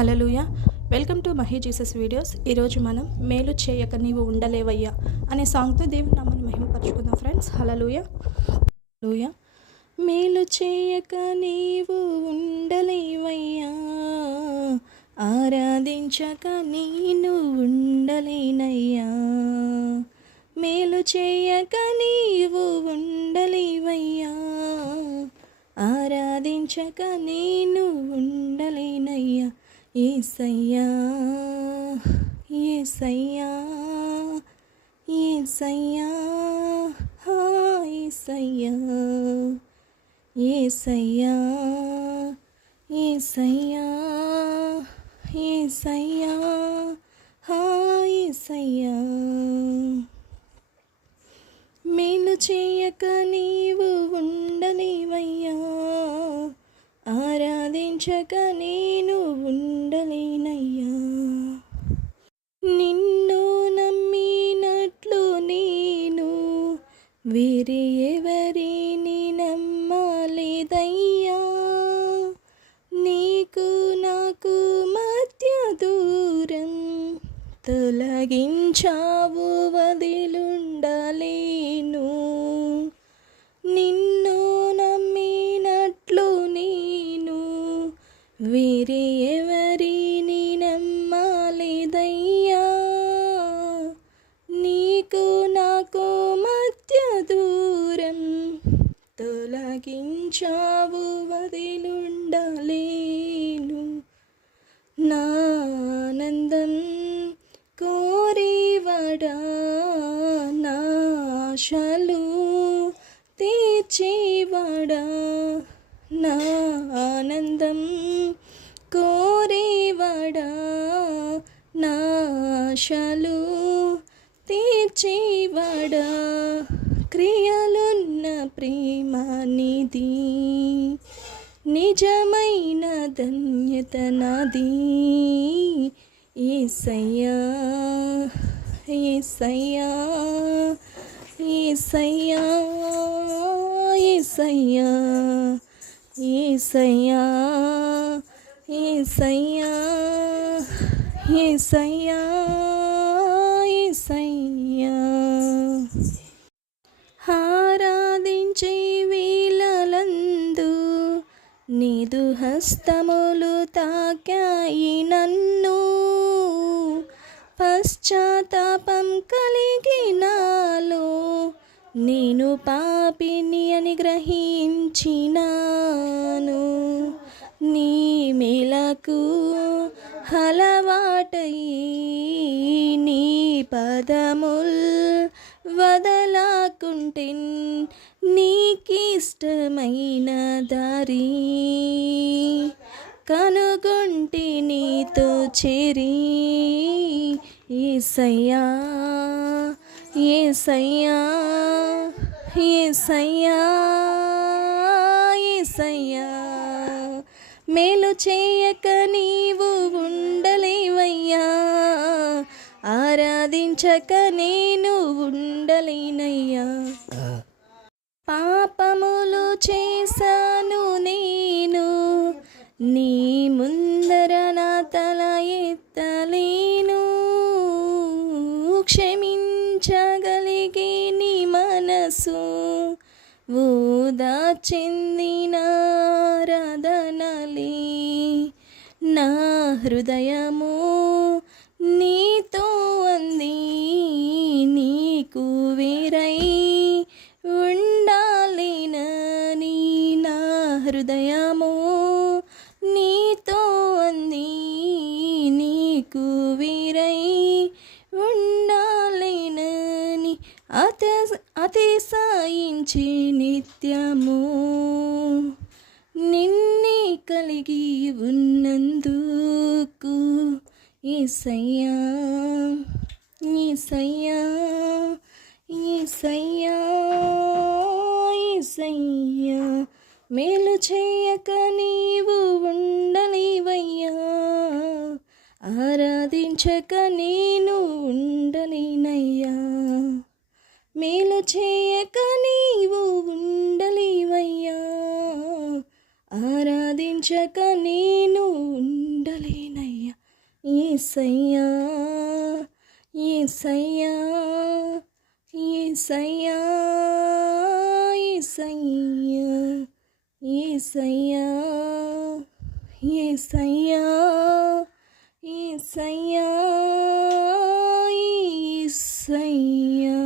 Hallelujah. Welcome to Mahi Jesus videos. ఈరోజు మనం మేలు చేయక నీవు ఉండలేవయ్యా అనే సాంగ్తో దేవుని నామాన్ని మహిమపరచుకుందాం ఫ్రెండ్స్. హల్లెలూయా. హల్లెలూయా. మేలు చేయక నీవు ఉండలేవయ్యా, ఆరాధించక నేను ఉండలేనయ్యా. మేలు చేయక నీవు ఉండలేవయ్యా, ఆరాధించక నేను ఉండలేనయ్యా. యేసయ్యా యేసయ్యా యేసయ్యా యేసయ్యా యేసయ్యా యేసయ్యా యేసయ్యా యేసయ్యా. మేలు చేయక నీవు ఉండలేవయ్యా, ఆరాధించక నేను ఉండలేనయ్యా. నిన్ను నమ్మినట్లు నేను వేరే ఎవరిని నమ్మలేదయ్యా. నీకు నాకు మధ్య దూరం తొలగించావు, వదిలుండలేను. నిన్ను నమ్మినట్లు నేను వేరే ఎవరిని నమ్మలేదయ్యా. నీకు నాకు మధ్య దూరం తొలగించావు, వదిలుండలేను. నా ఆనందం కోరేవాడా, నా ఆశలు తీర్చేవాడా, నా ఆనందం కోరేవాడా, నా ఆశలు తీర్చేవాడా. క్రియలున్న ప్రేమ నిధి, నిజమైన ధన్యత నాది. యేసయ్యా యేసయ్యా యేసయ్యా యేసయ్యా యేసయ్యా యేసయ్యా యేసయ్యా యేసయ్యా. ఆరాధించే వేళలందు నీదు హస్తములు తాకాయి నన్ను. పశ్చాత్తాపం కలిగినాలో నేను పాపిని అని గ్రహించినాను. నీ మేలకు అలవాటై నీ పదముల్ వదలాకుంటెన్, నీకిష్టమైన దారి కనుగొంటి నీతో చేరి. యేసయ్యా యేసయ్యా యేసయ్యా యేసయ్యా. మేలు చేయక నీవు ఉండలేవయ్యా, ఆరాధించక నేను ఉండలేనయ్యా. పాపములు చేశాను నేను, నీ ముందర నా తల ఎత్తలేను. క్షమించగలిగే నీ మనసు ఓదార్చిందిన ఆరాధనలే. నా హృదయము నీతో అంది, నీకు వేరై ఉండాలేనని. నా హృదయము నీతో అంది, నీకు వేరై ఉండాలేనని. అతిశయించి నిత్యము నిన్నే కలిగి ఉన్నందుకు. యేసయ్యా యేసయ్యా యేసయ్యా యేసయ్యా. మేలు చేయక నీవు ఉండలేవయ్యా, ఆరాధించక నేను ఉండలేనయ్యా. మేలు చేయక నీవు ఉండలేవయ్యా, ఆరాధించక నేను ఉండలేనయ్యా. యేసయ్యా యేసయ్యా యేసయ్యా యేసయ్యా యేసయ్యా యేసయ్యా యేసయ్యా యేసయ్యా.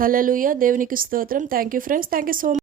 హల్లెలూయా. దేవునికి స్తోత్రం. Thank you friends. Thank you so much.